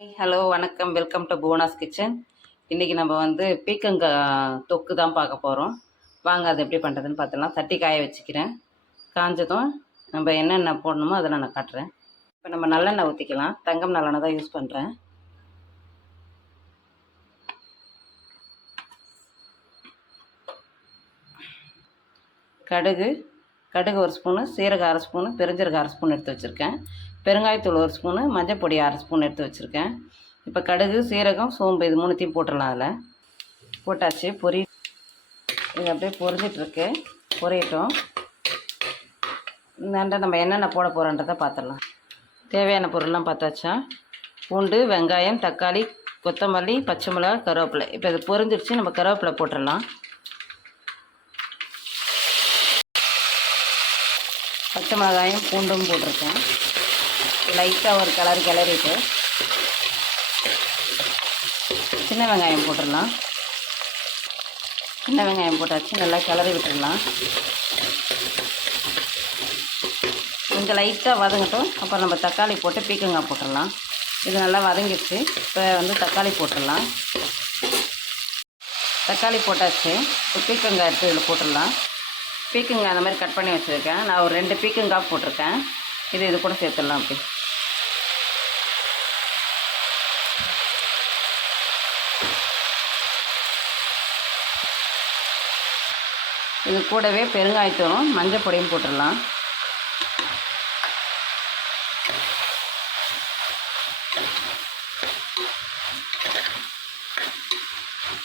Hello வணக்கம். Welcome to Bhuvana's kitchen இன்றைக்கி நம்ம வந்து பீக்கங்காய் தொக்கு தான் பார்க்க போகிறோம் வாங்க அது எப்படி பண்ணுறதுன்னு பார்த்துலாம் தட்டி காய வச்சுக்கிறேன். காஞ்சதும் நம்ம என்னென்ன போடணுமோ அதை நான் காட்டுறேன். இப்போ நம்ம நல்லெண்ணெய் ஊற்றிக்கலாம் தங்கம் நல்லெண்ணெய் தான் யூஸ் பண்ணுறேன் கடுகு கடுகு ஒரு ஸ்பூனு சீரகம் அரை ஸ்பூனு பெருஞ்சீரகம் அரை ஸ்பூன் எடுத்து வச்சுருக்கேன். பெருங்காயத்தூள் ஒரு ஸ்பூனு மஞ்சள் பொடி அரை ஸ்பூன் எடுத்து வச்சுருக்கேன். இப்போ கடுகு சீரகம் சோம்பு இது மூணுத்தையும் போட்டுடலாம் அதில். போட்டாச்சு பொரி இது அப்படியே பொரிஞ்சிட்ருக்கு. பொரியட்டும். இந்தாண்ட நம்ம என்னென்ன போட போகிறோன்றதை பார்த்துடலாம் தேவையான பொருள்லாம் பார்த்தாச்சா? பூண்டு வெங்காயம் தக்காளி கொத்தமல்லி பச்சை மிளகா கருவேப்பிலை. இப்போ இது பொரிஞ்சிடுச்சு நம்ம கருவேப்பிலை போட்டுடலாம். பச்சை மிளகாயும் பூண்டும் போட்டிருக்கேன். லைட்டாக ஒரு கலர் கிளறிட்டு சின்ன வெங்காயம் போட்டுடலாம். சின்ன வெங்காயம் போட்டாச்சு நல்லா கிளறி விட்டுடலாம். கொஞ்சம் லைட்டாக வதங்கட்டும். அப்புறம் நம்ம தக்காளி போட்டு பீக்கங்காய் போட்டுடலாம். இது நல்லா வதங்கிடுச்சு. இப்போ வந்து தக்காளி போட்டுடலாம். தக்காளி போட்டாச்சு. இப்போ பீக்கங்காய் எடுத்து இதில் போட்டுடலாம். பீக்கங்காய் அந்த மாதிரி கட் பண்ணி வச்சுருக்கேன். நான் ஒரு ரெண்டு பீக்கங்காய் போட்டிருக்கேன். இது இது கூட சேர்த்துடலாம் அப்படி. இது கூடவே பெருங்காயத்தூளும் மஞ்சள் பொடியும் போட்டுடலாம்.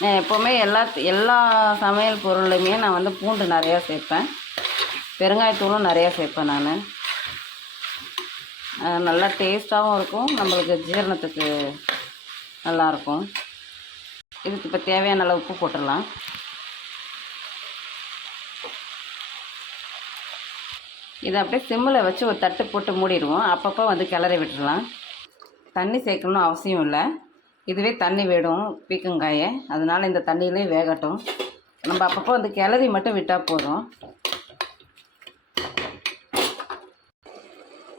நான் எப்போவுமே எல்லா எல்லா சமையல் பொருளையுமே நான் வந்து பூண்டு நிறையா சேர்ப்பேன். பெருங்காயத்தூளும் நிறையா சேர்ப்பேன் நான். நல்லா டேஸ்ட்டாகவும் இருக்கும். நம்மளுக்கு ஜீரணத்துக்கு நல்லாயிருக்கும். இதுக்கு இப்போ தேவையான அளவு உப்பு போட்டுடலாம். இதை அப்படியே சிம்மில் வச்சு ஒரு தட்டு போட்டு மூடிடுவோம். அப்பப்போ வந்து கிளறி விட்டுடலாம். தண்ணி சேர்க்கணும்னு அவசியம் இல்லை. இதுவே தண்ணி விடும் பீக்கங்காயை. அதனால் இந்த தண்ணியிலே வேகட்டும். நம்ம அப்பப்போ வந்து கிளறி மட்டும் விட்டால் போதும்.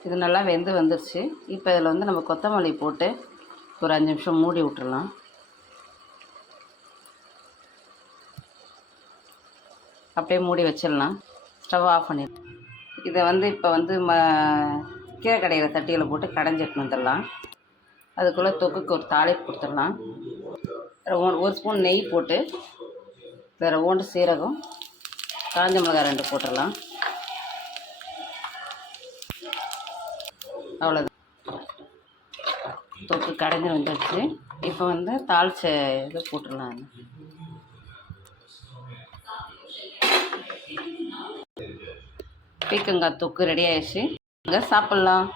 இது நல்லா வெந்து வந்துருச்சு. இப்போ இதில் வந்து நம்ம கொத்தமல்லி போட்டு ஒரு அஞ்சு நிமிஷம் மூடி விட்டுடலாம் அப்படியே மூடி வச்சிடலாம். ஸ்டவ் ஆஃப் பண்ணிடலாம். இதை வந்து இப்போ வந்து ம கீரை கடையில் தட்டியில் போட்டு கடைஞ்சிட்டு வந்துடலாம். அதுக்குள்ளே தொக்குக்கு ஒரு தாளிப்பு கொடுத்துடலாம். ஒரு ஸ்பூன் நெய் போட்டு வேறு ஓண்டு சீரகம் காஞ்ச மிளகாய் ரெண்டு போட்டுடலாம். அவ்வளோதான் தொக்கு கடைஞ்சி வந்துடுச்சு இப்போ வந்து தாளிச்ச இது போட்டுடலாம். பீக்கங்காய் தொக்கு ரெடி ஆயிடுச்சு. அங்கே சாப்பிட்லாம்.